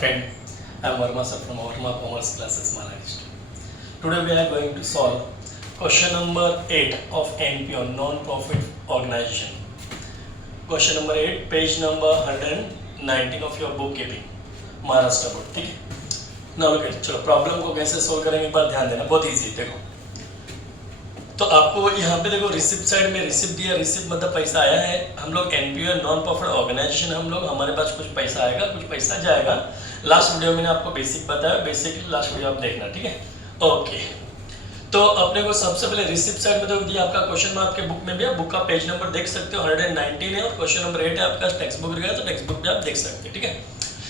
friend, I am Varma sir from Varma Commerce Classes Maharashtra. Today we are going to solve question number 8 of NPO, non-profit organization. Question number 8, page number 119 of your bookkeeping, Maharashtra board. ठीक है. Now look at, चलो problem को कैसे solve करेंगे एक बार ध्यान देना, बहुत इजी. देखो तो आपको यहाँ पे देखो रिसिप्ट साइड में रिसिप्ट दिया, रिसिप्ट मतलब पैसा आया है. हम लोग एनपीओ नॉन प्रॉफिट ऑर्गेनाइजेशन, हम लोग हमारे पास कुछ पैसा आएगा कुछ पैसा जाएगा. लास्ट वीडियो मैंने आपको बेसिक बताया, बेसिक लास्ट वीडियो आप देखना. ठीक है, ओके. तो अपने को सबसे पहले रिसिप्ट साइड में देखो दिया आपका क्वेश्चन में, आपके बुक में भी, आप बुक का पेज नंबर देख सकते हो 119 है और क्वेश्चन नंबर 8 है आपका. टेक्स्ट बुक रहेगा तो टेक्स्ट बुक भी आप देख सकते हैं. ठीक है,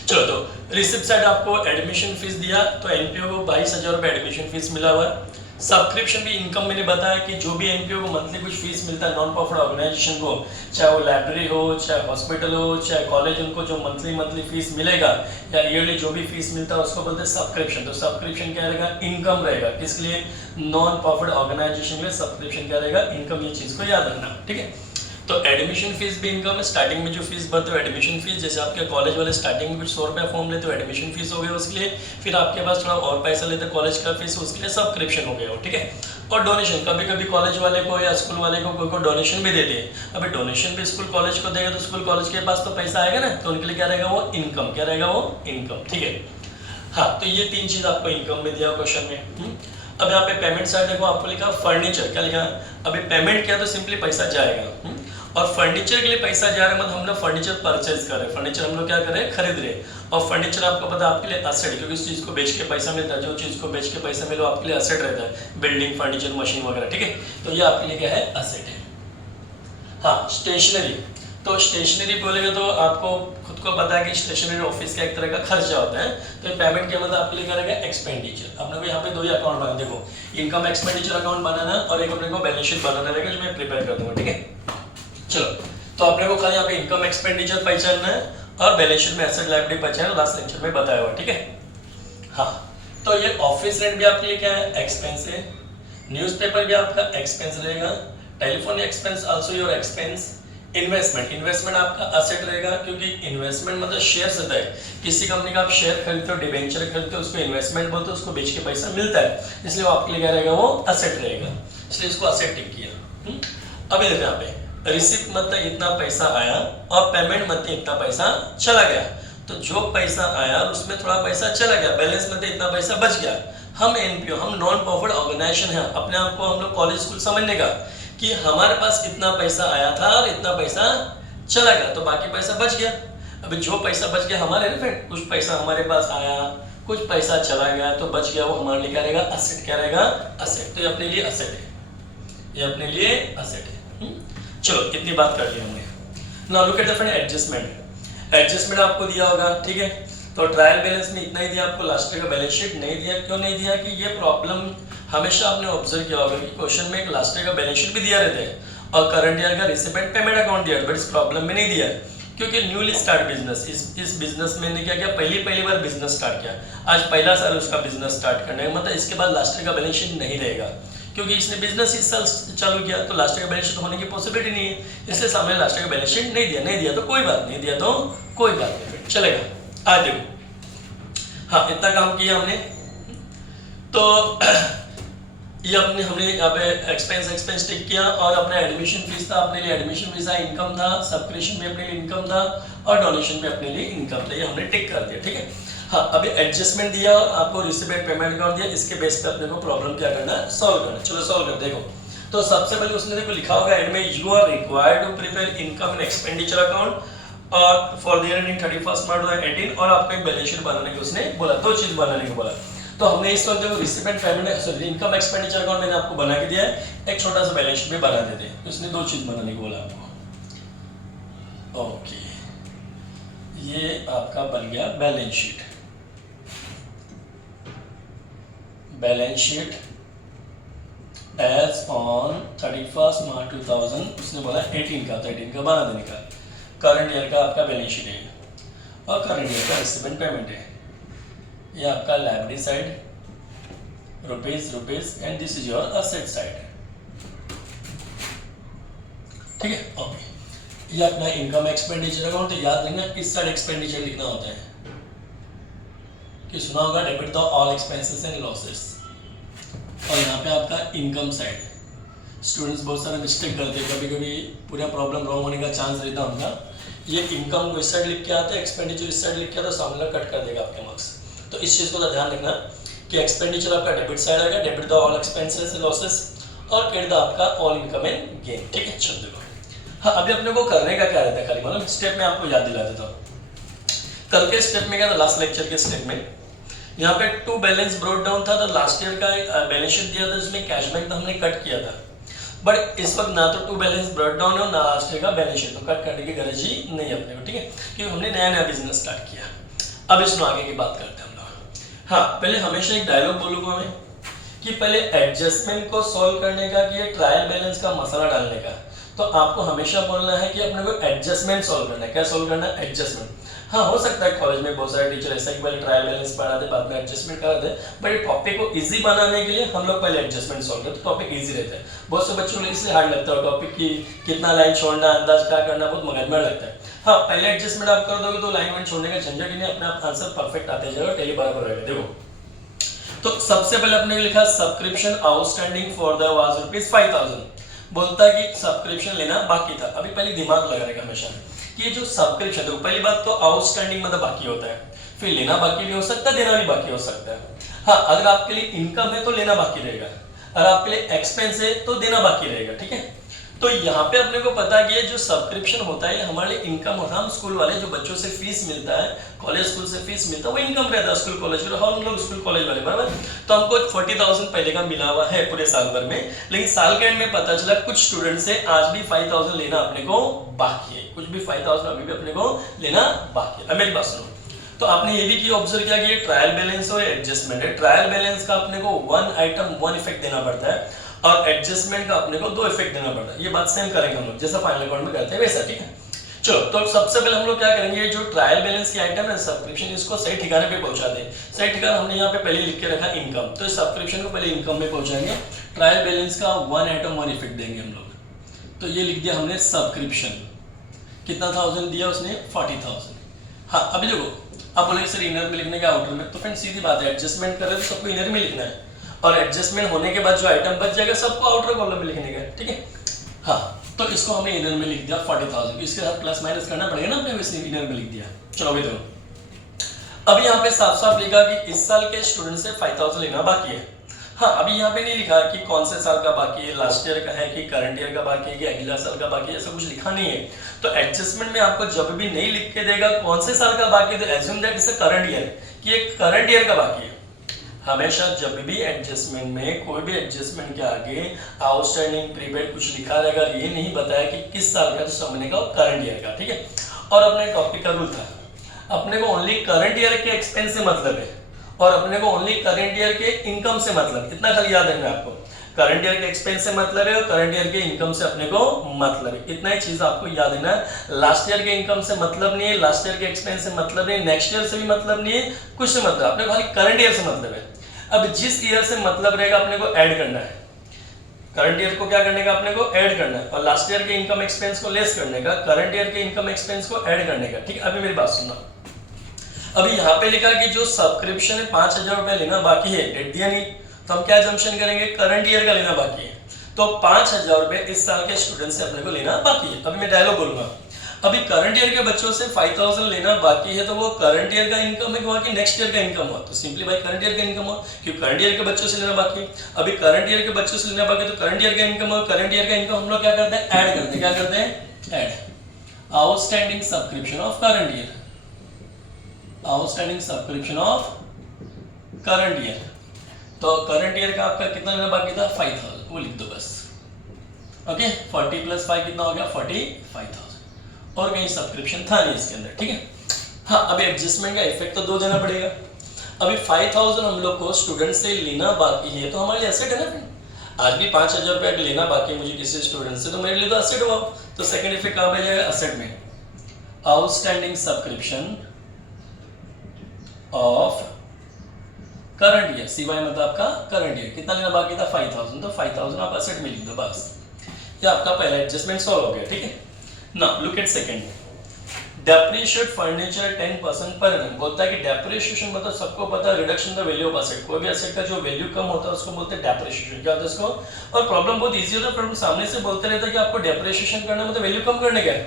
चलो. तो रिसिप्ट साइड आपको एडमिशन फीस दिया, तो एनपीओ को 22,000 रुपये एडमिशन फीस मिला हुआ है. सब्सक्रिप्शन भी इनकम मैंने बताया कि जो भी एनपीओ को मंथली कुछ फीस मिलता है नॉन प्रॉफिट ऑर्गेनाइजेशन को, चाहे वो लाइब्रेरी हो, चाहे हॉस्पिटल हो, चाहे कॉलेज, उनको जो मंथली फीस मिलेगा या ईयरली जो भी फीस मिलता है उसको बोलते हैं सब्सक्रिप्शन. तो सब्सक्रिप्शन क्या रहेगा? इनकम रहेगा. किसके लिए? नॉन प्रॉफिट ऑर्गेनाइजेशन के लिए सब्सक्रिप्शन क्या रहेगा? इनकम. ये चीज़ को याद रखना. ठीक है, तो एडमिशन फीस भी इनकम है. स्टार्टिंग में जो फीस भरते हो एडमिशन फीस, जैसे आपके कॉलेज वाले स्टार्टिंग में कुछ 100 रुपये फॉर्म लेते हो एडमिशन फीस हो गया उसके लिए. फिर आपके पास थोड़ा और पैसा लेते हैं कॉलेज का फीस, उसके लिए सब्सक्रिप्शन हो गया. ठीक है, और डोनेशन कभी कभी कॉलेज वाले को या स्कूल वाले को कोई डोनेशन भी देते हैं. अभी डोनेशन भी स्कूल कॉलेज को देगा तो स्कूल कॉलेज के पास तो पैसा आएगा ना, तो उनके लिए क्या रहेगा? वो इनकम. क्या रहेगा? वो इनकम. ठीक है, हाँ. तो ये तीन चीज़ आपको इनकम में दिया क्वेश्चन में. अब यहाँ पे पेमेंट साइड देखो आपको लिखा फर्नीचर. क्या लिखा? अभी पेमेंट किया तो सिंपली पैसा जाएगा. और फर्नीचर के लिए पैसा जा रहा है मतलब हम लोग फर्नीचर परचेज कर रहे हैं. फर्नीचर हम लोग क्या कर रहे हैं? खरीद रहे हैं. और फर्नीचर आपको पता है आपके लिए असेट, क्योंकि उस चीज़ को बेच के पैसा मिलता है. जो चीज़ को बेच के पैसा मिले आपके लिए असेट रहता है, बिल्डिंग, फर्नीचर, मशीन वगैरह. ठीक है, तो ये आपके लिए क्या है? असेट है. हाँ, स्टेशनरी. तो स्टेशनरी बोलेगा तो आपको खुद को पता है कि स्टेशनरी ऑफिस का एक तरह का खर्चा होता है. तो ये पेमेंट क्या मतलब आपके लिए क्या रहेगा? एक्सपेंडिचर. अपने को यहाँ पे दो ही अकाउंट बनाना. देखो, इनकम एक्सपेंडिचर अकाउंट बनाना और एक अपने को बैलेंस शीट बनाना रहेगा, जो मैं प्रिपेयर कर दूंगा. ठीक है, चलो. तो अपने को खाली यहाँ पे इनकम एक्सपेंडिचर पहचानना है और बैलेंस शीट में एसेट लायबिलिटी पहचानना, लास्ट लेक्चर में बताया हुआ. ठीक है, हाँ. तो ये ऑफिस रेंट भी आपके लिए क्या है? एक्सपेंस है. न्यूज़पेपर भी आपका एक्सपेंस रहेगा. Telephone expense also your expense. Investment आपका असेट रहेगा, क्योंकि इन्वेस्टमेंट मतलब शेयर होता है. किसी कंपनी का आप शेयर खरीदते हो, डिबेंचर खरीदते हो, उसको इन्वेस्टमेंट बोलते हो, उसको बेच के पैसा मिलता है, इसलिए वो आपके लिए क्या रहेगा? वो असेट रहेगा, इसलिए इसको असेट टिक किया. अभी देखो यहाँ पे रिसिप्ट मतलब इतना पैसा आया और पेमेंट मतलब इतना पैसा चला गया. तो जो पैसा आया उसमें थोड़ा पैसा चला गया, बैलेंस मतलब इतना पैसा बच गया. हम एनपीओ, हम नॉन प्रॉफिट ऑर्गेनाइजेशन है. अपने आप को हम लोग कॉलेज स्कूल समझने का कि हमारे पास इतना पैसा आया था और इतना पैसा चला गया, तो बाकी पैसा बच गया. अभी जो पैसा बच गया हमारे ना फ्रेंड, कुछ पैसा हमारे पास आया, कुछ पैसा चला गया, तो बच गया, वो हमारे लिए क्या रहेगा? असेट. क्या रहेगा? असेट. तो ये अपने लिए असेट है, ये अपने लिए असेट है. चलो, कितनी बात कर ली हमने. Now look at the friend adjustment. Adjustment आपको दिया होगा. ठीक है, तो ट्रायल बैलेंस में इतना ही दिया आपको, लास्ट का बैलेंस शीट नहीं दिया. क्यों नहीं दिया? कि ये प्रॉब्लम हमेशा आपने ऑब्जर्व किया होगा कि क्वेश्चन में एक लास्ट का बैलेंस शीट भी दिया रहता है और करंट ईयर का रिसिप्ट पेमेंट अकाउंट दिया, बट इस प्रॉब्लम में नहीं दिया है, क्योंकि न्यूली स्टार्ट बिजनेस. इस बिजनेस में ने क्या किया? पहली बार बिजनेस स्टार्ट किया. आज पहला साल उसका बिजनेस स्टार्ट करने का मतलब इसके बाद लास्ट का बैलेंस शीट नहीं रहेगा, क्योंकि इसने बिजनेस इस साल चालू किया, तो लास्ट का बैलेंस शीट होने की पॉसिबिलिटी नहीं है, इसलिए सामने लास्ट का बैलेंस शीट नहीं दिया तो कोई बात नहीं, दिया तो कोई बात नहीं, चलेगा. आज देखो, हाँ, इतना काम किया हमने. तो ये हमने यहाँ पे एक्सपेंस टिक किया और अपना एडमिशन फीस था, अपने लिए एडमिशन फीस इनकम था, सब्सक्रिप्शन भी अपने लिए इनकम था और डोनेशन भी अपने लिए इनकम था. ये हमने टिक कर दिया. ठीक है, हाँ. अभी एडजस्टमेंट दिया और आपको रिसिप्ट पेमेंट अकाउंट दिया, इसके बेस पे अपने को प्रॉब्लम क्या करना है? सॉल्व करना. चलो सॉल्व कर. देखो, तो सबसे पहले उसने देखो लिखा होगा एंड में, you are required to prepare income and expenditure account और for the year ending 31 March 2018, और आपको एक बैलेंस शीट बनाने की उसने बोला, दो चीज बनाने को बोला. तो हमने इस वक्त देखो receipt payment sorry income expenditure account मैंने आपको बना के दिया है, एक छोटा सा बैलेंस शीट भी बना देते हैं. उसने दो चीज बनाने को बोला आपको. ओके, ये आपका बन गया balance sheet. Balance sheet as on 31 March 2000, उसने बोला 18 का, तो 18 का बना देने का. करंट ईयर का आपका बैलेंस शीट है और करंट ईयर का रिसिप्ट पेमेंट है. ये आपका library side rupees and this is your asset side. ठीक है, ओके. ये अपना इनकम एक्सपेंडिचर अकाउंट. तो याद रखना इस साइड एक्सपेंडिचर लिखना होता है, कि सुना होगा debit the all expenses and losses, और यहाँ पे आपका इनकम साइड। स्टूडेंट्स बहुत सारे मिस्टेक करते हैं, कभी कभी पूरा प्रॉब्लम रॉन्ग होने का चांस रहता है उनका। ये इनकम इस साइड लिख के आता है, एक्सपेंडिचर इस साइड लिख के आता है, सामने कट कर देगा आपके मार्क्स। तो इस चीज़ को ध्यान रखना कि एक्सपेंडिचर आपका डेबिट साइड आएगा, debit the all expenses and losses, और क्रेडिट आपका ऑल इनकम एंड गेन। ठीक है, चलो देखो। हाँ, अभी अपने को करने का क्या रहता है, खाली मतलब स्टेप में आपको याद दिला देता हूँ। कल के स्टेप में क्या था, लास्ट लेक्चर के स्टेप में यहाँ पे टू बैलेंस ब्रोट डाउन था, तो लास्ट ईयर का बैलेंस शीट दिया था जिसमें कैश बैंक हमने कट किया था। बट इस वक्त ना तो टू बैलेंस ब्रोट डाउन है और ना लास्ट ईयर का बैलेंस शीट, तो कट करने की गरज ही नहीं है अपने को। ठीक है, क्योंकि हमने नया नया बिजनेस स्टार्ट किया। अब इसमें आगे की बात करते हैं हम लोग। हाँ, पहले हमेशा एक डायलॉग बोलूंगा मैं कि पहले एडजस्टमेंट को सॉल्व करने का, कि ये ट्रायल बैलेंस का मसाला डालने का, तो आपको हमेशा बोलना है कि अपने को एडजस्टमेंट सॉल्व करना है। क्या सॉल्व करना है? एडजस्टमेंट। हाँ, हो सकता है कॉलेज में बहुत सारे टीचर ऐसा कि पहले ट्रायल बैलेंस पढ़ाते बाद में एडजस्टमेंट कराते, बट टॉपिक को इजी बनाने के लिए हम लोग पहले एडजस्टमेंट सॉल्व करते, तो टॉपिक इजी रहता है। बहुत से बच्चों को इसलिए हार्ड लगता है टॉपिक की कितना लाइन छोड़ना, अंदाज क्या करना, बहुत मगजमार लगता है। हाँ, पहले एडजस्टमेंट आप कर दोगे तो लाइन वाइन छोड़ने का झंझट ही नहीं, अपने आप आंसर परफेक्ट आते जाएगा, टेली बराबर रहेगा। देखो, तो सबसे पहले अपने लिखा subscription outstanding for the was ₹5000, बोलता है कि सब्सक्रिप्शन लेना बाकी था। अभी पहले दिमाग लगाने का हमेशा कि ये जो सब्सक्रिप्शन है, पहली बात तो आउटस्टैंडिंग मतलब बाकी होता है, फिर लेना बाकी भी हो सकता है, देना भी बाकी हो सकता है। हाँ, अगर आपके लिए इनकम है तो लेना बाकी रहेगा, अगर आपके लिए एक्सपेंस है तो देना बाकी रहेगा। ठीक है, तो यहाँ पे अपने को पता है कि ये जो सब्सक्रिप्शन होता है हमारे लिए इनकम होता है। हम स्कूल वाले जो बच्चों से फीस मिलता है, कॉलेज स्कूल से फीस मिलता है, वो इनकम रहता है स्कूल कॉलेज का। हम लोग स्कूल कॉलेज वाले बराबर, तो हमको 40,000 पहले का मिला हुआ है पूरे साल भर में, लेकिन साल के एंड में पता चला कुछ स्टूडेंट से आज भी 5,000 लेना अपने को बाकी है, कुछ भी 5,000 अभी भी अपने को लेना बाकी है। अब मेरी बात सुनो, तो आपने ये भी की ऑब्जर्व किया कि ये ट्रायल बैलेंस और एडजस्टमेंट है। ट्रायल बैलेंस का अपने को वन आइटम वन इफेक्ट देना पड़ता है, और एडजस्टमेंट का अपने को दो इफेक्ट देना पड़ता है। ये बात सेम करेंगे हम लोग जैसा फाइनल अकाउंट में करते हैं वैसा। ठीक है, चलो, तो सबसे पहले हम लोग क्या करेंगे, जो ट्रायल बैलेंस की आइटम है सब्सक्रिप्शन, इसको सही ठिकाने पे पहुंचा दें। सही ठिकाना हमने यहाँ पे पहले लिख के रखा इनकम, तो सब्सक्रिप्शन को पहले इनकम में पहुंचाएंगे, ट्रायल बैलेंस का वन आइटम वन इफेक्ट देंगे हम लोग। तो ये लिख दिया हमने सब्सक्रिप्शन, कितना 1000 दिया उसने, 40,000। हाँ, अभी देखो, अब बोले सर इनर में लिखने का आउटर में, तो फ्रेंड सीधी बात है, एडजस्टमेंट कर रहे तो सबको इनर में लिखना है, और एडजस्टमेंट होने के बाद जो आइटम बच जाएगा सबको आउटर कॉलम में लिखने का। ठीक है, हाँ, तो इसको हमने इनर में लिख दिया 40,000, इसके साथ प्लस माइनस करना पड़ेगा ना, अपने वैसे इनर में लिख दिया। चलो अभी देखो, अभी यहाँ पे साफ साफ लिखा कि इस साल के स्टूडेंट से 5,000 लेना बाकी है। हाँ, अभी यहाँ पे नहीं लिखा कि कौन से साल का बाकी है, लास्ट ईयर का है कि करंट ईयर का बाकी है कि अगला साल का बाकी है, ऐसा कुछ लिखा नहीं है। तो एडजस्टमेंट में आपको जब भी नहीं लिख के देगा कौन से साल का बाकी है, तो assume that it's a current year, कि एक करंट ईयर का बाकी है। हमेशा जब भी एडजस्टमेंट में, कोई भी एडजस्टमेंट के आगे आउटस्टैंडिंग प्रीपेड कुछ लिखा रहेगा, ये नहीं बताया कि किस साल का, तो समझने का करंट ईयर का। ठीक है, और अपने टॉपिक का रूल था, अपने को ओनली करंट ईयर के एक्सपेंस से मतलब है, और अपने को ओनली करंट ईयर के इनकम से मतलब, इतना खाली याद रखना आपको। करंट ईयर के एक्सपेंस से मतलब है और करंट ईयर के इनकम से अपने को मतलब है, इतना ही चीज आपको याद रखना है। लास्ट ईयर के इनकम से मतलब नहीं है, लास्ट ईयर के एक्सपेंस से मतलब नहीं है, नेक्स्ट ईयर से भी मतलब नहीं है, कुछ से मतलब, अपने को खाली करंट ईयर से मतलब है। अब जिस ईयर से मतलब रहेगा अपने को ऐड करना है, करंट ईयर को क्या करने का, अपने को ऐड करना है, और लास्ट ईयर के इनकम एक्सपेंस को लेस करने का, करंट ईयर के इनकम एक्सपेंस को ऐड करने का। ठीक है, अभी मेरी बात सुनना, अभी यहाँ पे लिखा कि जो सब्सक्रिप्शन है 5,000 रुपए लेना बाकी है, डेट दिया नहीं, तो हम क्या जंक्शन करेंगे, करंट ईयर का लेना बाकी है, तो 5,000 रुपए इस साल के स्टूडेंट से अपने को लेना बाकी है। अभी मैं डायलॉग बोलूंगा, अभी करंट ईयर के बच्चों से 5,000 लेना बाकी है, तो वो करंट ईयर का इनकम है कि नेक्स्ट ईयर का इनकम हुआ, तो सिंपली भाई करंट ईयर का इनकम हुआ, क्योंकि करंट ईयर के बच्चों से लेना बाकी है। अभी करंट ईयर के बच्चों से लेना बाकी है, तो करंट ईयर का इनकम और करंट ईयर का इनकम हम लोग क्या करते हैं, ऐड करते हैं। क्या करते हैं, add outstanding subscription of current year, outstanding subscription of current year. तो करंट ईयर का आपका कितना लेना बाकी था, 5,000, वो लिख दो बस। ओके, 40 + 5 कितना हो गया, 45,000, और कहीं सब्सक्रिप्शन था नहीं इसके अंदर। ठीक है, हाँ, अभी एडजस्टमेंट का इफेक्ट तो 2 देना पड़ेगा। अभी 5,000 हम लोग को स्टूडेंट से लेना बाकी है, तो हमारे लिए एसेट है ना। आज भी 5,000 रुपये लेना बाकी है मुझे किसी स्टूडेंट से, तो मेरे लिए तो एसेट हुआ। तो सेकंड इफेक्ट कहाँ पे जाएगा, एसेट में, outstanding subscription of current year, CY मतलब आपका करंट ईयर, कितना लेना बाकी था, 5,000, तो 5,000 आप एसेट में लिख दो बस। ये आपका पहला एडजस्टमेंट सॉल्व हो गया। ठीक है, now look at second, depreciate furniture 10% per annum. बोलता है कि डेप्रिशिएशन मतलब सबको पता है reduction the value of asset, कोई भी एसेट का जो वैल्यू कम होता है उसको बोलते हैं डेप्रिशिएशन। क्या होता है इसको? और प्रॉब्लम बहुत इजी होता है, प्रॉब्लम सामने से बोलते रहता है कि आपको डेप्रिशिएशन करना मतलब वैल्यू कम करने का है,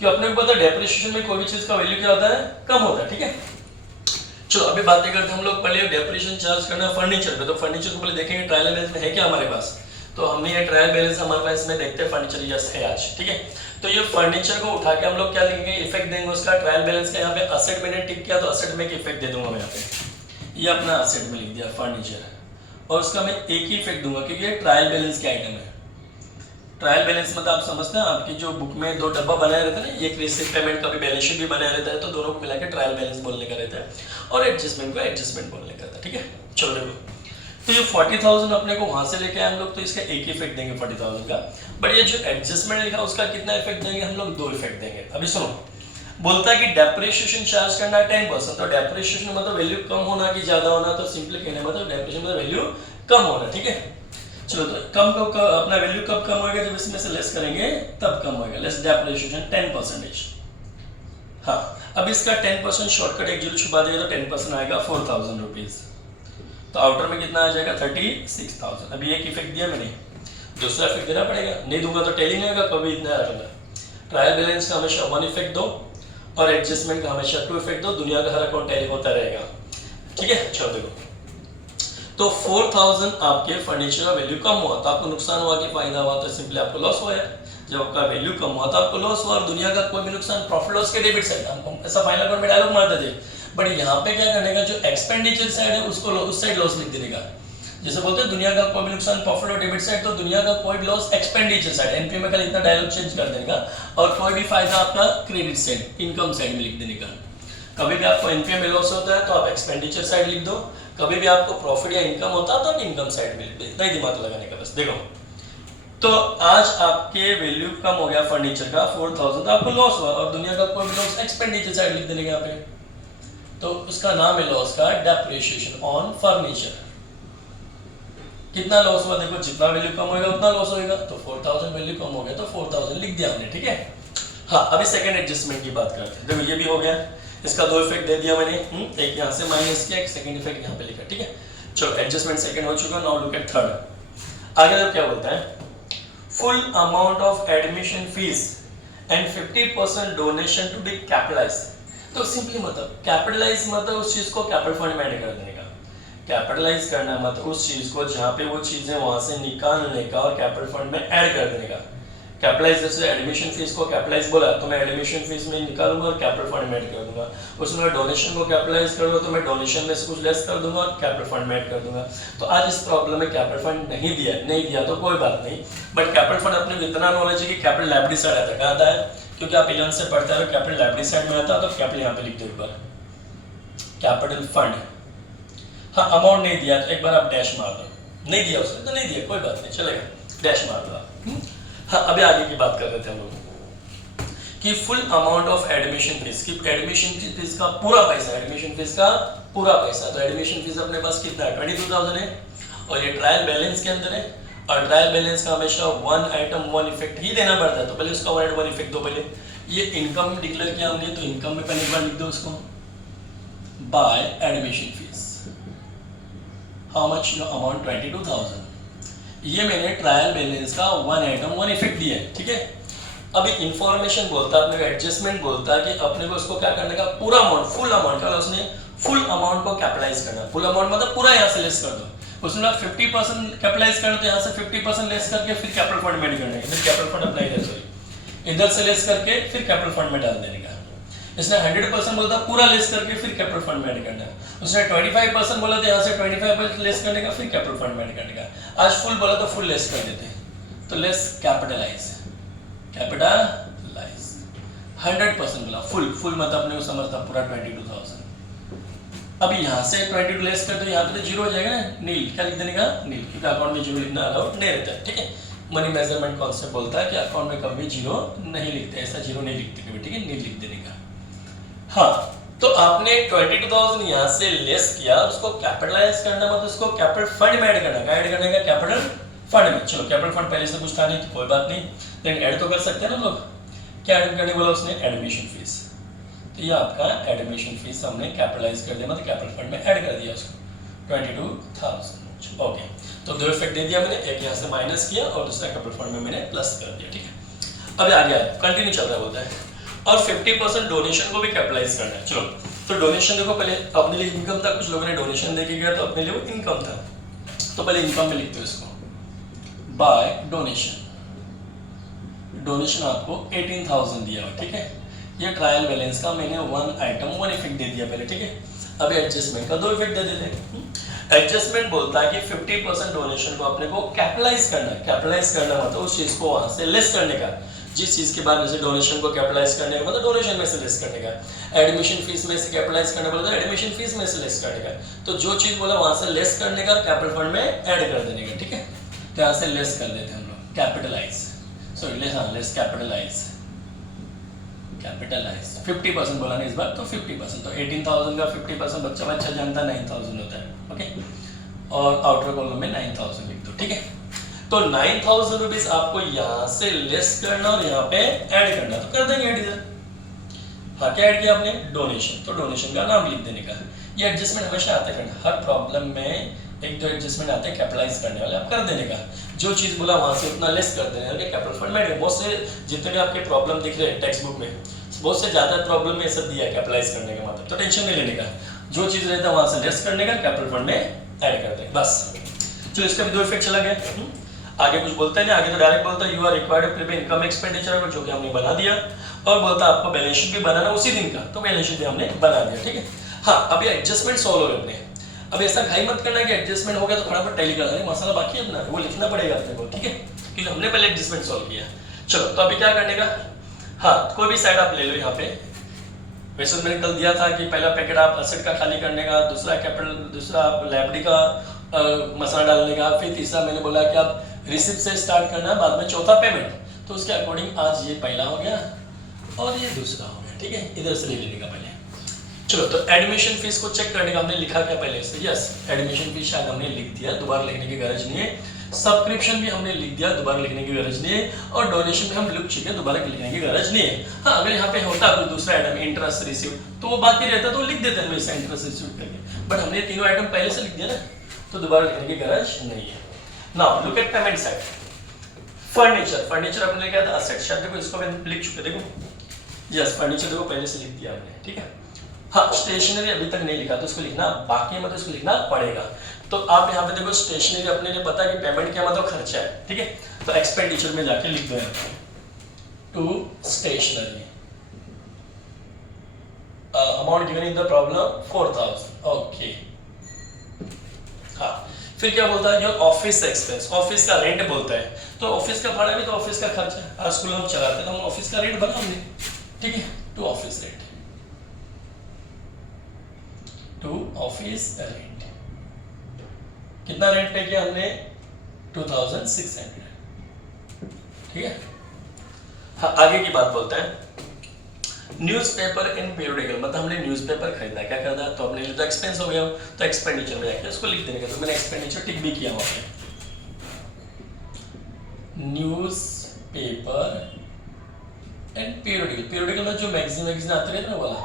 कि अपने को पता है डेप्रिशिएशन में कोई भी चीज का वैल्यू क्या होता है? कम होता है। ठीक है, चलो अभी बातें करते हैं हम लोग पहले डेप्रिशिएशन चार्ज करना फर्नीचर पे। तो फर्नीचर को पहले देखेंगे ट्रायल बैलेंस में है क्या हमारे पास। तो हमने ये ट्रायल बैलेंस हमारे पास में देखते हैं फर्नीचर यस है आज। ठीक है, तो ये फर्नीचर को उठा के हम लोग क्या लिखेंगे? इफेक्ट देंगे उसका ट्रायल बैलेंस का। यहाँ पे असेट मैंने टिक किया तो असेट में एक इफेक्ट दे दूंगा मैं यहाँ पे, ये अपना असेट में लिख दिया फर्नीचर, और उसका मैं एक ही इफेक्ट दूंगा क्योंकि ये ट्रायल बैलेंस के आइटम है। ट्रायल बैलेंस मतलब आप समझते हैं, आपकी जो बुक में दो डब्बा बनाया रहता है ना, एक रिसीव पेमेंट का भी बैलेंस शीट भी बनाया रहता है, तो दोनों को मिला के ट्रायल बैलेंस बोलने का रहता है, और एडजस्टमेंट को एडजस्टमेंट बोलने का रहता है। ठीक है, चलो देखो, तो ये 40,000 अपने को वहां से लेके आए हम लोग, तो इसका एक इफेक्ट देंगे 40,000 का। बट ये जो एडजस्टमेंट लिखा उसका कितना इफेक्ट देंगे हम लोग? 2 इफेक्ट देंगे। अभी सुनो, बोलता है कि डेप्रिशिएशन चार्ज करना 10%, तो डेप्रिशिएशन मतलब वैल्यू कम होना कि ज्यादा होना, तो सिंपली कहने मतलब डेप्रिशिएशन मतलब वैल्यू कम होना। ठीक है, चलो तो कम कब अपना वैल्यू कब कम होगा? जब इसमें से लेस करेंगे तब कम होगा। Less depreciation 10%। हाँ, अब इसका 10% शॉर्टकट एक जीरो छुपा देगा तो 10% आएगा 4,000 रुपीज। तो आउटर में कितना आ जाएगा? 36,000। अभी एक इफेक्ट दिया मैंने, दूसरा इफेक्ट देना पड़ेगा, नहीं दूंगा तो टेलिंग आएगा कभी इतना आएगा। ट्रायल बैलेंस का हमेशा 1 इफेक्ट दो और एडजस्टमेंट का हमेशा 2 इफेक्ट दो, दुनिया का हर अकाउंट टैली होता रहेगा। ठीक है, चलो देखो, तो 4,000 आपके फर्नीचर का वैल्यू कम हुआ तो आपको नुकसान हुआ कि फायदा हुआ? तो सिंपली आपको लॉस हुआ है। जब आपका वैल्यू कम हुआ तो आपको लॉस हुआ, और दुनिया का कोई भी नुकसान प्रॉफिट लॉस के डेबिट साइड, हम ऐसा फाइनल अकाउंट में डायलॉग मारते थे। बट यहाँ पे क्या करने का, जो एक्सपेंडिचर साइड है उसको उस साइड लॉस लिख देने का। जैसे बोलते हैं दुनिया का कोई भी नुकसान प्रॉफिट और डेबिट साइड, तो दुनिया का कोई भी लॉस एक्सपेंडिचर साइड, एनपीए में कल इतना डायलॉग चेंज कर देने का, और कोई भी फायदा आपका क्रेडिट साइड, इनकम साइड में लिख देने का। कभी भी आपको एनपीए में लॉस होता है तो आप एक्सपेंडिचर साइड लिख दो, कभी भी आपको प्रॉफिट या इनकम होता है तो आप इनकम साइड में लिख दो। इतना ही दिमाग लगाने का बस। देखो, तो आज आपके वैल्यू कम हो गया फर्नीचर का 4,000, तो आपको लॉस हुआ, और दुनिया का कोई भी लॉस एक्सपेंडिचर साइड लिख देने का यहाँ पे, तो उसका नाम है लॉस का डेप्रिसिएशन ऑन फर्नीचर। कितना लॉस हुआ? देखो, जितना वैल्यू कम होगा उतना लॉस होगा, तो 4,000 वैल्यू कम हो गया तो 4,000 लिख दिया हमने। ठीक है, हाँ, अभी सेकंड एडजस्टमेंट की बात करते हैं। देखो, ये भी हो गया, इसका 2 इफेक्ट दे दिया मैंने, एक यहाँ से माइनस किया, एक सेकंड इफेक्ट यहाँ पे लिखा। ठीक है, चलो एडजस्टमेंट सेकंड हो चुका, नाउ लुक एट थर्ड। आगे तो क्या बोलता है? Full amount of admission fees and 50% donation to be capitalise. तो सिंपली मतलब कैपिटलाइज मतलब उस चीज को कैपिटल फंड में ऐड कर देने का। कैपिटलाइज करना मतलब उस चीज को जहाँ पे वो चीजें वहां से निकालने का और कैपिटल फंड में ऐड कर देने का। कैपिटलाइज, जैसे एडमिशन फीस को कैपिटलाइज बोला तो मैं एडमिशन फीस में निकालूंगा और कैपिटल फंड में ऐड कर दूंगा। उसमें डोनेशन को कैपिटलाइज करूंगा तो मैं डोनेशन में से कुछ लेस कर दूंगा और कैपिटल फंड में ऐड कर दूंगा। तो आज इस प्रॉब्लम में कैपिटल फंड नहीं दिया तो कोई बात नहीं, बट कैपिटल फंड अपने को इतना नॉलेज है कि कैपिटल लायबिलिटी साइड आता है। कहाँ आता है? क्योंकि आप 11 से पढ़ते हैं, कैपिटल लायबिलिटी साइड में आता है, तो कैपिटल यहाँ पे लिख दो एक बार, कैपिटल फंड। हाँ, अमाउंट नहीं दिया तो एक बार आप डैश मार दो, नहीं दिया उसने तो नहीं दिया, कोई बात नहीं, चलेगा, डैश मार दो आप। हाँ, अभी आगे की बात कर रहे थे हम लोग कि full amount of admission fees, कि एडमिशन फीस का पूरा पैसा, एडमिशन फीस का पूरा पैसा। तो एडमिशन फीस अपने पास कितना है? 22,000 है, और ये ट्रायल बैलेंस के अंदर है, और ट्रायल बैलेंस का हमेशा 1 आइटम 1 इफेक्ट ही देना पड़ता है, तो पहले उसका 1 इफेक्ट दो। पहले ये इनकम डिक्लेयर किया हमने, तो इनकम में पहले एक बार लिख दो उसको, by admission fees how much, amount 22,000। ये मैंने ट्रायल बैलेंस का 1 आइटम 1 इफेक्ट दिया है। ठीक है, अभी इंफॉर्मेशन बोलता है, अपने को एडजस्टमेंट बोलता है कि अपने को उसको क्या करने का, पूरा अमाउंट, फुल अमाउंट का, उसने फुल अमाउंट को कैपिटलाइज करना। फुल अमाउंट मतलब पूरा यहाँ से लेस कर दो, उसने 50% कैपिटलाइज करना, तो यहाँ से 50% लेस करके फिर कैपिटल फंड में करने का, फिर कैपिटल फंड अपना इधर से लेस करके फिर कैपिटल फंड में डाल देने का। इसने 100% बोलता पूरा लेस करके फिर कैपिटल फंड में ऐड करना है। उसने 25% बोला तो यहाँ से 25% लेस करने का, फिर कैपिटल फंड में ऐड करने का। आज फुल बोला तो फुल लेस कर देते, तो लेस कैपिटलाइज 100% बोला, फुल मतलब अपने को समझता पूरा 22,000। अभी यहाँ से 22 लेस कर दो, यहाँ पे तो जीरो हो जाएगा ना, नील, क्या लिख देने का? नील, क्योंकि अकाउंट में जीरो लिखना अलाउड नहीं रहता है। ठीक है, मनी मेजरमेंट कॉन्सेप्ट बोलता है कि अकाउंट में कभी जीरो नहीं लिखते, ऐसा जीरो नहीं लिखते कभी। ठीक है, नील लिख देने का। हाँ, तो आपने 22,000 यहाँ से लेस किया, उसको कैपिटलाइज करना मतलब उसको कैपिटल फंड में ऐड करना है। ऐड करने का कैपिटल फंड में। चलो, कैपिटल फंड पहले से कुछ था नहीं तो कोई बात नहीं, लेकिन ऐड तो कर सकते हैं ना लोग। क्या ऐड करने बोला उसने? Admission fees. तो ये आपका एडमिशन फीस हमने कैपिटलाइज कर दिया, मतलब कैपिटल फंड में ऐड कर दिया इसको 22,000। ओके, तो दो इफेक्ट दे दिया मैंने, एक यहाँ से माइनस किया और दूसरा कैपिटल फंड में मैंने प्लस कर दिया। ठीक है, अब आगे कंटिन्यू चल रहा होता है। और 50% डोनेशन को भी कैपिटलाइज करना है। चलो, तो डोनेशन देखो, पहले अपने लिए इनकम था, कुछ लोगों ने डोनेशन देके गया तो अपने लिए वो इनकम था, तो पहले इनकम में लिखते हो इसको बाय डोनेशन। डोनेशन आपको 18,000 दिया हुआ। ठीक है, ये ट्रायल बैलेंस का मैंने वन आइटम वन इफेक्ट दे दिया पहले। ठीक है, अब एडजस्टमेंट का दो इफेक्ट दे देते हैं। एडजस्टमेंट बोलता है कि 50% डोनेशन को अपने को कैपिटलाइज करना है। कैपिटलाइज करना मतलब उस चीज को वहां से लेस करने का, जिस चीज के बाद जैसे डोनेशन को कैपिटलाइज करने का मतलब डोनेशन में से लेस करने का, एडमिशन फीस में से कैपिटलाइज करना बोला तो एडमिशन फीस में से लेस करने का। तो जो चीज बोला वहां से लेस करने का, कैपिटल फंड में ऐड कर देने का। ठीक है, तो यहाँ से लेस कर देते हैं हम लोग, कैपिटलाइज, सॉरी लेस कैपिटलाइज। 50% बोला ना इस बार, तो 50%, तो 18,000 का 50% बच्चा अच्छा जानता है 9,000 होता है। ओके, और आउटर कॉलम में 9,000 लिख दो। ठीक है, तो 9,000 रुपीज आपको यहाँ से लेस करना और यहाँ पे ऐड करना, तो कर देंगे ऐड इधर। हाँ, क्या ऐड किया आपने? डोनेशन, तो डोनेशन का नाम लिख देने का। ये एडजस्टमेंट हमेशा आता है, हर प्रॉब्लम में एक दो एडजस्टमेंट आते हैं कैपिटलाइज करने वाले, आप कर देने का। जो चीज बोला वहां से उतना लेस कर देने का, कैपिटल फंड में। बहुत से जितने भी आपके प्रॉब्लम दिख रहे हैं टेक्स्ट बुक में, बहुत से ज्यादा प्रॉब्लम में सब दिया है कैपिटलाइज करने का मतलब, तो टेंशन नहीं लेने का। जो चीज रहता है वहां से लेस करने का, कैपिटल फंड में ऐड कर दें, बस। चलो, इसका भी दो इफेक्ट चला गया। आगे कुछ बोलता है नहीं, आगे तो डायरेक्ट बोलता है you are required to prepare income expenditure, जो कि हमने बना दिया। और बोलता है आपको बैलेंस शीट भी बनाना उसी दिन का, तो बैलेंस शीट भी हमने बना दिया। ठीक है, हाँ, अब ये एडजस्टमेंट सॉल्व हो गए अपने। अब ऐसा घाई मत करना कि एडजस्टमेंट हो गया तो फटाफट टैली कर देना, मसाला बाकी है अपना, वो लिखना पड़ेगा अपने को। ठीक है, क्योंकि हमने पहले एडजस्टमेंट सॉल्व किया। चलो, तो अभी क्या करने का? हाँ, कोई भी साइड आप ले लो यहाँ पे। वैसे मैंने कल दिया था कि पहला पैकेट आप एसेट का खाली करने का, दूसरा कैपिटल, दूसरा आप लायबिलिटी का मसाला डालने का, फिर तीसरा मैंने बोला कि आप रिसिप्ट से स्टार्ट करना है, बाद में चौथा पेमेंट। तो उसके अकॉर्डिंग आज ये पहला हो गया और ये दूसरा हो गया। ठीक है, इधर से ले लेने का पहले। चलो, तो एडमिशन फीस को चेक करने का हमने लिखा क्या पहले से? यस, एडमिशन फीस शायद हमने लिख दिया, दोबारा लिखने की गरज नहीं है। सब्सक्रिप्शन भी हमने लिख दिया, दोबारा लिखने की गरज नहीं है। और डोनेशन भी हम लिख चुके हैं, दोबारा लिखने की गरज नहीं है। हाँ, अगर यहाँ पे होता कोई दूसरा आइटम इंटरेस्ट रिसीव, तो वो बाकी रहता तो लिख देते हैं हमेशा इंटरेस्ट रिसीव करके, बट हमने तीनों आइटम पहले से लिख दिया ना, तो दोबारा लिखने की गरज नहीं है। Now look at payment side. Furniture, furniture अपने क्या था? असेट। शायद देखो इसको मैंने लिख चुके, देखो यस, फर्नीचर देखो पहले से लिख दिया हमने। ठीक है, हाँ, स्टेशनरी अभी तक नहीं लिखा तो इसको लिखना बाकी है, मतलब इसको लिखना पड़ेगा। तो आप यहाँ पे देखो स्टेशनरी अपने लिए पता है कि पेमेंट क्या मतलब खर्चा है। ठीक है, तो एक्सपेंडिचर में जाके लिख दो यहाँ to stationery, amount given in the problem 4,000। Okay, हाँ, फिर क्या बोलता है? योर ऑफिस एक्सपेंस, ऑफिस का रेंट बोलता है। तो ऑफिस का भाड़ा भी तो ऑफिस का खर्चा है, आज स्कूल हम चलाते हैं तो हम ऑफिस का रेंट भरा हमने। ठीक है, to office rent, to office rent. कितना रेंट पे किया हमने? 2,600। ठीक है, हाँ, आगे की बात बोलते हैं। न्यूज़पेपर इन पीरियडिकल, मतलब हमने न्यूज़पेपर खरीदा, क्या खरीदा? तो अपने लिए तो एक्सपेंस हो गया, तो एक्सपेंडिचर में जाके उसको लिख देने का। तो मैंने एक्सपेंडिचर टिक भी किया वहां पे। न्यूज़पेपर एंड पीरियडिकल, पीरियडिकल में जो मैगजीन आते रहते ना वाला,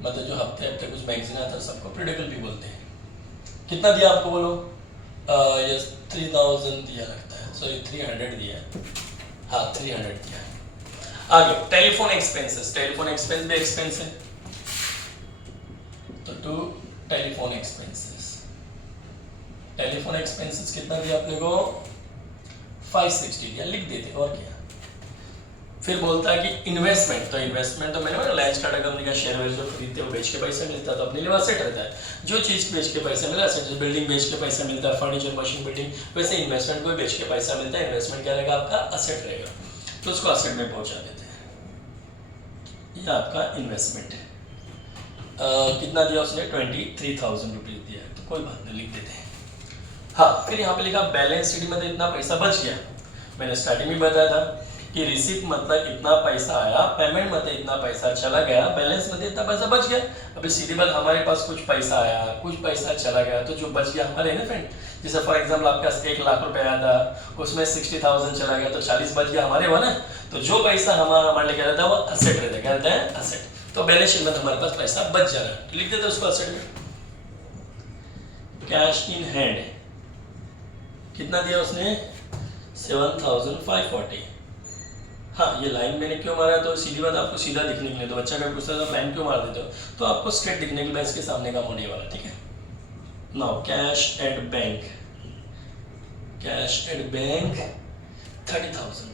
मतलब जो हफ्ते हफ्ते कुछ मैगजीन आता है, सबको पीरियडिकल भी बोलते हैं। कितना दिया आपको बोलो? यस, 3,000 दिया लगता है, सॉरी 300 दिया। हाँ, 300 दिया। आगे टेलीफोन एक्सपेंसेस, टेलीफोन एक्सपेंस भी एक्सपेंस है, तो to telephone expenses. Telephone expenses कितना दिया आपने को? 560 दिया, लिख देते और क्या। फिर बोलता है कि इन्वेस्टमेंट, तो इन्वेस्टमेंट तो मैंने लाइन स्टार्ट कंपनी का शेयर जो खरीदते हैं वो बेच के पैसा मिलता है, तो अपने लिए असेट रहता है। जो चीज बेच के पैसा मिला, असेट, बिल्डिंग बेच के पैसा मिलता है, फर्नीचर, मशीन, बिल्डिंग, वैसे इन्वेस्टमेंट को बेच के पैसा मिलता है। इन्वेस्टमेंट क्या रहेगा? आपका असेट रहेगा, तो उसको असेट में पहुंचा देते हैं। ये आपका इन्वेस्टमेंट है। कितना दिया उसने? 23,000 रुपीज दिया, तो कोई बात नहीं, लिख देते हैं। हाँ, फिर यहाँ पे लिखा बैलेंस शीट में तो इतना पैसा बच गया। मैंने स्टार्टिंग में बताया था कि रिसिप्ट मतलब इतना पैसा आया, पेमेंट मतलब इतना पैसा चला गया, बैलेंस मतलब इतना पैसा बच गया। अभी सीधी बात, हमारे पास कुछ पैसा आया, कुछ पैसा चला गया, तो जो बच गया हमारे ना फ्रेंड, जैसे फॉर एग्जाम्पल आपके पास 1 लाख रुपए आया था, उसमें 60,000 चला गया, तो 40 बच गया हमारे, हुआ ना। तो जो पैसा हमारे लिए क्या रहता है वो असेट रहता है, क्या रहता है, असेट। तो बैलेंस शीट में हमारे पास पैसा बच जा रहा है, तो लिख देते उसको असेट में। कैश इन हैंड कितना दिया उसने, 7,540। हाँ, ये लाइन मैंने क्यों मारा, तो सीधी बात आपको सीधा दिखने के लिए, तो बच्चा अगर पूछता है तो लाइन क्यों मार देते हो, तो आपको स्ट्रेट दिखने के लिए इसके सामने का मोड़ी वाला, ठीक है। Now cash at bank, cash at bank 30,000।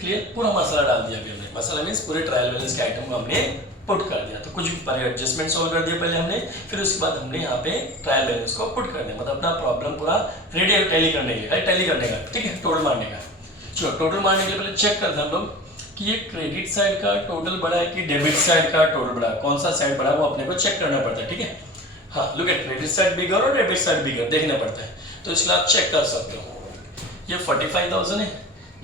Clear, पूरा मसाला डाल दिया अभी हमने। मसाला मीन्स पूरे ट्रायल बैलेंस के आइटम को हमने पुट कर दिया, तो कुछ एडजस्टमेंट सॉल्व कर दिया पहले हमने, फिर उसके बाद हमने यहाँ पे ट्रायल बैलेंस को पुट कर दिया, मतलब अपना प्रॉब्लम पूरा रेडी है टैली करने के लिए, टैली करने का, ठीक है, टोटल मारने का। चलो टोटल मारने के लिए पहले चेक करते हैं हम लोग कि ये क्रेडिट साइड का टोटल बड़ा है कि डेबिट साइड का टोटल बड़ा है, कौन सा साइड बड़ा है वो अपने को चेक करना पड़ता है, ठीक है। हाँ, लुक एट क्रेडिट साइड बिगर और डेबिट साइड बिगर, देखना पड़ता है, तो इसलिए आप चेक कर सकते हो। ये 45,000 है,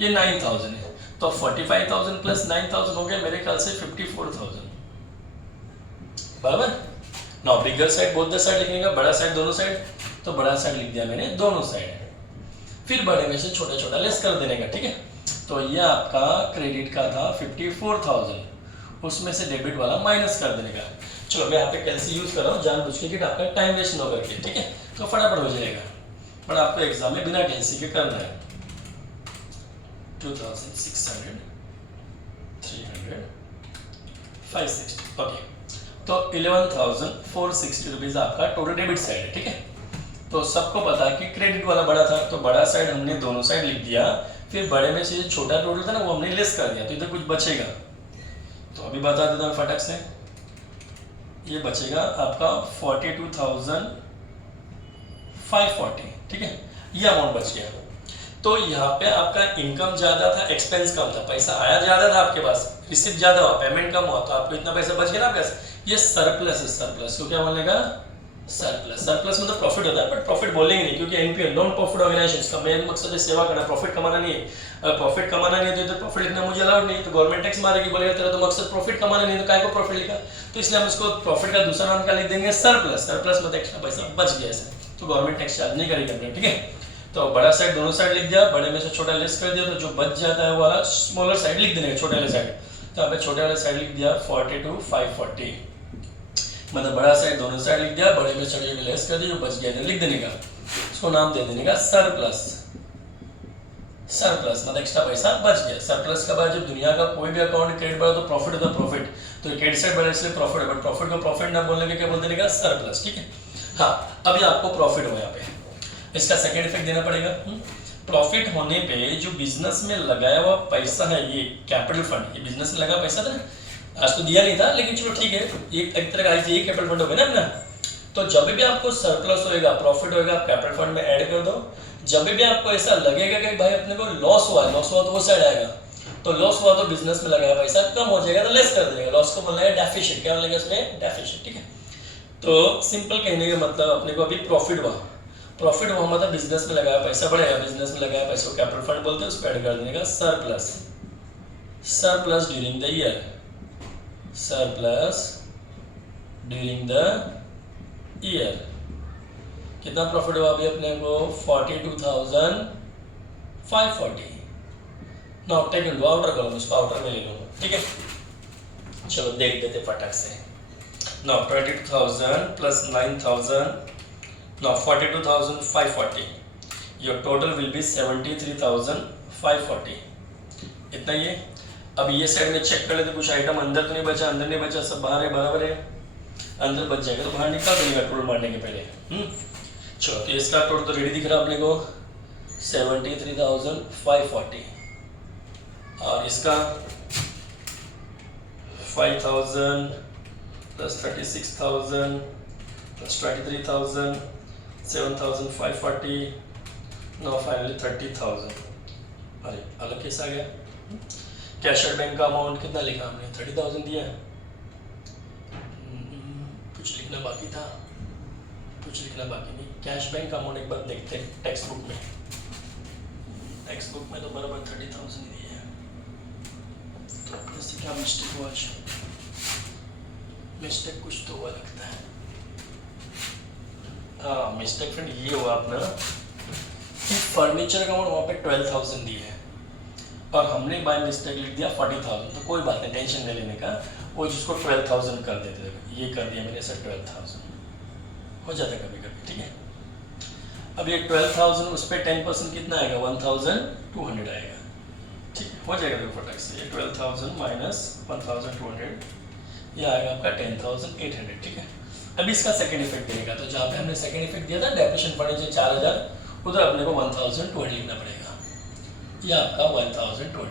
ये 9,000 है, तो 45,000 प्लस 9,000 हो गया मेरे ख्याल से 54,000, बराबर। Now bigger side both the side लिखने का, बड़ा साइड दोनों साइड, तो बड़ा साइड लिख दिया मैंने दोनों साइड, फिर बड़े में से छोटा छोटा लेस कर देने का, ठीक है। तो ये आपका क्रेडिट का था 54,000, उसमें से डेबिट वाला माइनस कर देने का। चलो मैं यहाँ पे कैलसी यूज कर रहा हूँ जानबूझ के कि आपका टाइम वेस्ट न करके, ठीक है, तो फटाफट हो जाएगा, पर आपको एग्जाम में बिना कैलसी के करना है। 2,600, 300, 560, ओके। तो 11,460 रुपीज आपका टोटल डेबिट साइड है, ठीक है। तो सबको पता है कि क्रेडिट वाला बड़ा था, तो बड़ा साइड हमने दोनों साइड लिख दिया, फिर बड़े में से जो छोटा टोटल था ना वो हमने लेस कर दिया, तो इधर कुछ बचेगा, तो अभी बता देता हूँ फटक से। ये बचेगा आपका 42,540, ठीक है, ये अमाउंट बच गया। तो यहाँ पे आपका इनकम ज्यादा था, एक्सपेंस कम था, पैसा आया ज्यादा था आपके पास, रिसिप्ट ज्यादा हुआ, पेमेंट कम हुआ, तो आपको इतना पैसा बच गया ना आपके पास, ये सरप्लस है। सरप्लस को क्या बोलेगा, सरप्लस। सरप्लस मतलब प्रॉफिट होता है, बट प्रॉफिट बोलेंगे नहीं, क्योंकि एनपीओ नॉन प्रॉफिट ऑर्गेनाइजेशन का मेन मकसद है सेवा करना, प्रॉफिट कमाना नहीं है। अगर प्रॉफिट कमाना नहीं है तो इधर प्रॉफिट लिखना मुझे अलाउड नहीं है, तो गवर्नमेंट टैक्स मारेगी, बोलेगा तेरा तो मकसद प्रॉफिट कमाना नहीं, तो काय को प्रॉफिट लिखा, तो इसलिए हम इसको प्रॉफिट का दूसरा नाम क्या लिख देंगे, सरप्लस। सरप्लस मतलब एक्स्ट्रा पैसा बच गया है, तो गवर्नमेंट टैक्स चार्ज नहीं करेगी अपने, ठीक है। तो बड़ा साइड दोनों साइड लिख दिया, बड़े में से छोटा लेस कर दिया, तो जो बच जाता है वाला स्मॉलर साइड लिख देने का, छोटे वाले साइड, तो यहाँ पे छोटे वाले साइड लिख दिया 42,540, मतलब बड़ा साइड दोनों साइड लिख दिया, बड़े में छोटे में लेस कर दिया, जो बच गया इधर लिख देने का, उसको नाम दे देने का सरप्लस। सरप्लस मतलब एक्स्ट्रा पैसा बच गया। सरप्लस के बाद जब दुनिया का कोई भी अकाउंट क्रेडिट बढ़ा तो प्रॉफिट होता है, प्रॉफिट, तो क्रेडिट साइड बढ़ा इसलिए प्रॉफिट है, बट प्रॉफिट को प्रॉफिट ना बोलने के क्या बोल देने का, सरप्लस, ठीक है। हाँ, अभी आपको प्रॉफिट हो, यहाँ पे इसका सेकेंड इफेक्ट देना पड़ेगा। प्रॉफिट होने पे जो बिजनेस में लगाया हुआ पैसा है, ये कैपिटल फंड, ये बिजनेस में लगा पैसा था ना, आज तो दिया नहीं था, लेकिन चलो ठीक है, एक तरह का ये कैपिटल फंड हो गया ना अपना। तो जब भी आपको सरप्लस होएगा, प्रॉफिट होएगा, आप कैपिटल फंड में ऐड कर दो। जब भी आपको ऐसा लगेगा कि भाई अपने को लॉस हुआ तो वो साइड आएगा, तो लॉस हुआ तो बिजनेस में लगाया पैसा कम हो जाएगा, तो लेस कर देंगे, लॉस को बोलना है डेफिशिएंट, क्या बोलेंगे इसमें, डेफिशिएंट, ठीक है। तो सिंपल कहने का मतलब अपने को अभी प्रॉफिट हुआ, प्रॉफिट हुआ मतलब बिजनेस में लगाया पैसा बढ़ेगा, बिजनेस में लगाया पैसा को कैपिटल फंड बोलते हैं, उसको ऐड कर देने का surplus. Surplus during the year, surplus during the year, कितना प्रॉफिट हुआ अभी अपने को 42,540। Now take into outer column, इसको आउटर में ले लूंगा, ठीक है। चलो देख देते फटाक से। Now 22,000 plus 9,000, now 42,540, your total will be 73,540, इतना ही है। अब ये साइड में चेक कर लेते, कुछ आइटम अंदर तो नहीं बचा, अंदर नहीं बचा, सब बाहर है, बराबर है, अंदर बच जाएगा तो बाहर निकाल देगा टोटल मारने के पहले। चलो, तो इसका टोटल तो रेडी दिख रहा है अपने को 73,540, और इसका 5,000 प्लस 36,000 प्लस 23,000, 7,540, now finally 30,000। अरे अलग कैसा आ गया, कैश एट बैंक का अमाउंट कितना लिखा हमने, 30,000 दिया है, कुछ लिखना बाकी था, कुछ लिखना बाकी नहीं। कैश बैंक का अमाउंट एक बार देखते हैं टेक्स्ट बुक में, टेक्स्ट बुक में तो बराबर 30,000 दिया है। तो जैसे क्या मिस्टेक हुआ, मिस्टेक कुछ तो हुआ लगता है। हाँ मिस्टेक फ्रेंड ये हुआ अपना कि फर्नीचर का अमाउंट वहाँ पे 12,000 दी है और हमने बाय मिस्टेक लिख दिया 40,000। तो कोई बात नहीं, टेंशन नहीं लेने का, वो जिसको 12,000 कर देते थे, ये कर दिया मैंने सर 12,000, हो जाता है कभी कभी, ठीक है। अब ये 12,000 उस पर 10% कितना आएगा, 1,200 आएगा, ठीक है, हो जाएगा देखो फटाक से। ये 12,000 माइनस 1,200, ये आएगा आपका 10,800, ठीक है। अभी इसका सेकंड इफेक्ट देगा, तो जहाँ पे हमने सेकंड इफेक्ट दिया था डेप्रिसिएशन फर्नीचर 4,000, उधर अपने को 1,200 लिखना पड़ेगा, ये आपका 1,200।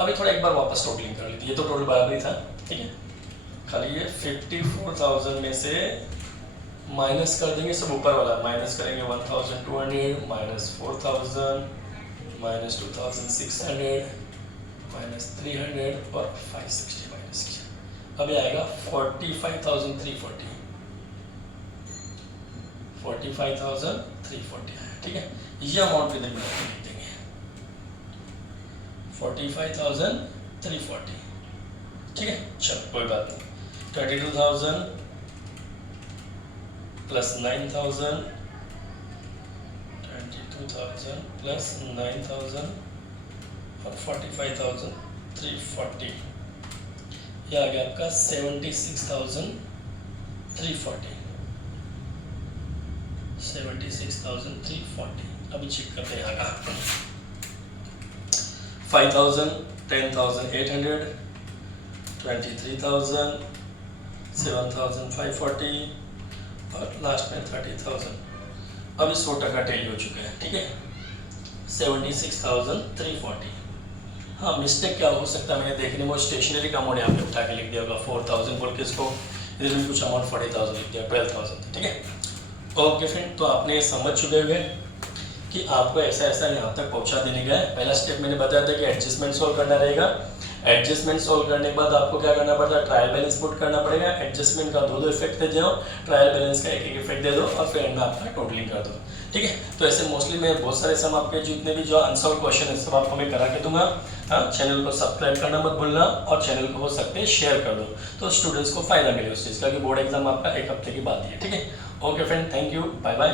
अभी थोड़ा एक बार वापस टोटलिंग कर लीजिए, ये तो टोटल बराबर ही था, ठीक है। खाली ये 54,000 में से माइनस कर देंगे, सब ऊपर वाला माइनस करेंगे, 1,200 माइनस 4,000 माइनस 2,600 माइनस 300 और 560 माइनस किया, अभी आएगा 45,340, 45,340 आया, ठीक है। ये अमाउंट कितने में लिख देंगे, 45,340, ठीक है। चलो कोई बात नहीं, 32,000 प्लस 9,000, 22,000 प्लस 9,000 और 45,340, ये आ गया आपका 76,340, 76,340। अभी चेक करते हैं यहाँ का 5,000, 10,800, 23,000, 7,540 और लास्ट में 30,000। अब 100% टेली हो चुके हैं, ठीक है, 76,340। हाँ मिस्टेक क्या हो सकता है, मैंने देखने में स्टेशनरी का अमाउंट यहाँ पे उठा के लिख दिया होगा 4,000 बोल के, इसको इधर भी कुछ अमाउंट 40,000 लिख दिया, 12,000, ठीक है। ओके फ्रेंड, तो आपने समझ चुके हुए कि आपको ऐसा ऐसा यहाँ तक पहुँचा देने का है। पहला स्टेप मैंने बताया था कि एडजस्टमेंट सॉल्व करना रहेगा, एडजस्टमेंट सॉल्व करने के बाद आपको क्या करना पड़ता है, ट्रायल बैलेंस पुट करना पड़ेगा। एडजस्टमेंट का दो इफेक्ट दे जाओ, ट्रायल बैलेंस का एक इफेक्ट दे दो और फिर एंड में आपका टोटलिंग कर दो, ठीक है। तो ऐसे मोस्टली मैं बहुत सारे सम आपके जितने भी जो अनसॉल्व क्वेश्चन है सब आपको मैं करा के दूंगा। हाँ, चैनल को सब्सक्राइब करना मत भूलना और चैनल को हो सकते हैं शेयर कर दो, तो स्टूडेंट्स को फायदा मिले उस चीज़ का कि बोर्ड एग्जाम आपका एक हफ्ते के बाद ही है, ठीक है। Okay friend, thank you, bye bye.